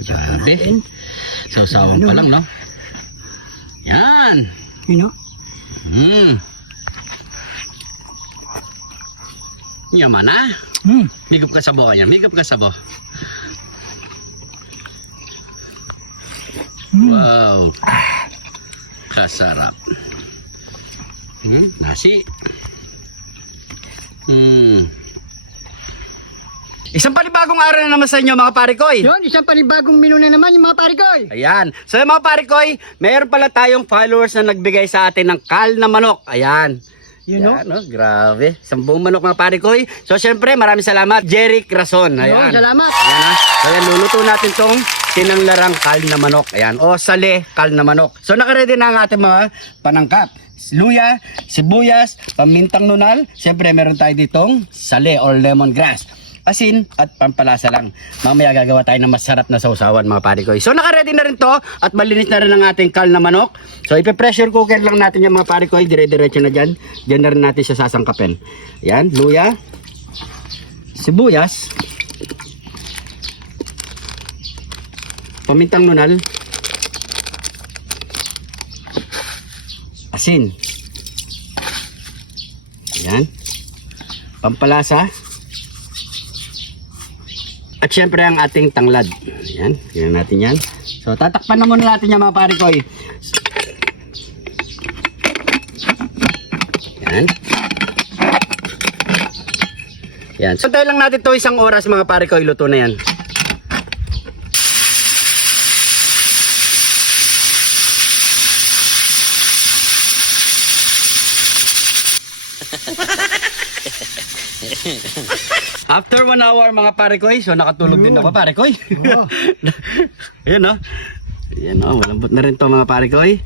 Grabe. Sausawan pa lang, no? Yan. You know? Yaman na. Migop ka sabo kanya. Migop ka sabo. Wow. Kasarap. Nasi. Isang panibagong araw na naman sa inyo mga parikoy. Yun, isang panibagong menu na naman yung mga parikoy. Ayan. So yung mga parikoy, mayroon pala tayong followers na nagbigay sa atin ng kal na manok. Ayan. You know? Ayan, no? Grabe. Isang buong manok mga parikoy. So syempre maraming salamat. Jeric Rason. Ayan. Yun, salamat. Ayan ha. So ayan, luluto natin tong sinanglarang kal na manok. Ayan. O sale kal na manok. So nakaready na ang ating mga panangkap. Luya, sibuyas, pamintang nunal. Syempre meron tayo ditong sale or lemongrass. Asin at pampalasa lang. Mamaya gagawa tayo ng masarap na sausawan mga parikoy. So naka-ready na rin to at malinis na rin ang ating kal na manok. So ipe-pressure cooker lang natin yung mga parikoy. Dire-diretso na dyan. Dyan na rin natin siya sasangkapin. Yan, luya, sibuyas, pamintang nunal, asin. Yan. Pampalasa. At syempre ang ating tanglad. Ayan, tingnan natin yan. So tatakpan na muna natin yan mga parikoy. Ayan. Ayan. So tayo lang natin to isang oras mga parikoy. Luto na yan. After 1 hour mga parikoy, so nakatulog din ako parikoy. Ayan o. Ayan o, malambot na rin to mga parikoy.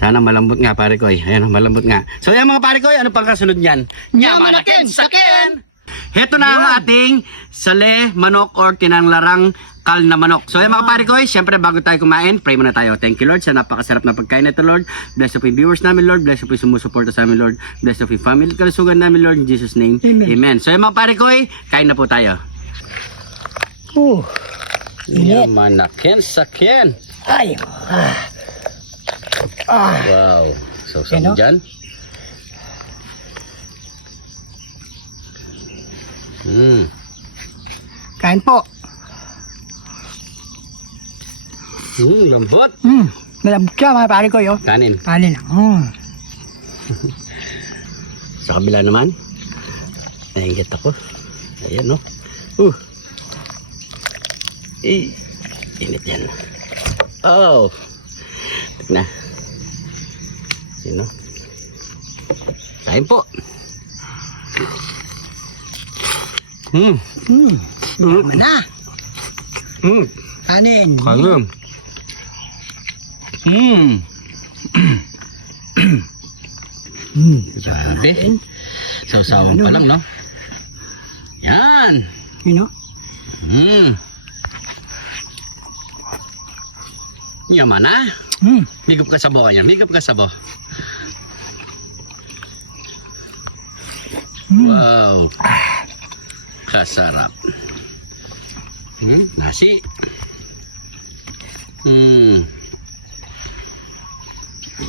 Sana malambot nga parikoy. Ayan o, malambot nga. So ayan mga parikoy, ano pang kasunod niyan? Nyamanakin, sakin! Heto na ang ating sale, manok or tinanglarang kal na manok. So ayan mga parikoy, syempre bago tayo kumain, pray muna tayo. Thank you Lord sa napakasarap na pagkain nito Lord. Bless po yung viewers namin Lord. Bless po yung sumusuporta sa amin Lord. Bless po yung family kalusugan namin Lord. In Jesus name, Amen. So ayan mga parikoy, kain na po tayo. Yamanakin sakin. Ay. Wow. So sa mo dyan. Kain po. Lambot. Malambot siya mga parikoy. Oh. Kanin. Kanin. Sa kabila naman. Nainggit ako. Ayan no. Init yan. Oh. Tignan. Ayan no. Kain po. Yaman na. Kanin. Kanin. Grabe. Sausawan pa lang, no? Yan. You know? Yaman na. Migop ka sabo kanya. Migop ka sabo. Wow. Kasarap. Nasi.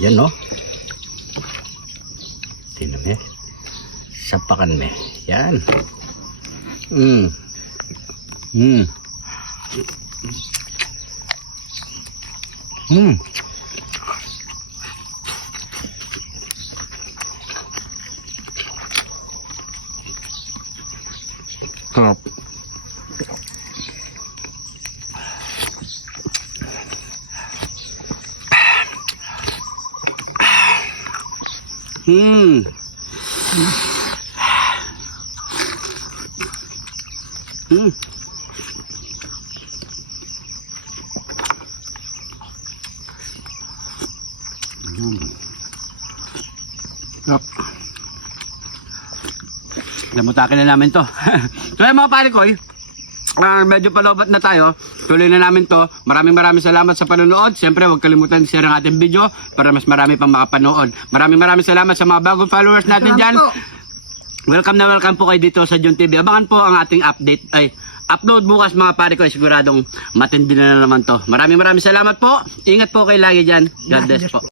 Yan no. Tingnan mo. Sapakan mo. Yan. Sarap. Namutakin na namin to. So yung mga parikoy, medyo palobat na tayo. Tuloy na namin to. Maraming salamat sa panonood. Siyempre huwag kalimutan i-share ang ating video para mas marami pang makapanood. Maraming salamat sa mga bagong followers natin dyan. Welcome na welcome po kayo dito sa John TV. Abangan po ang ating update, upload bukas mga pare ko, siguradong matindi na naman to. Maraming salamat po. Ingat po kayo lagi dyan. God bless po.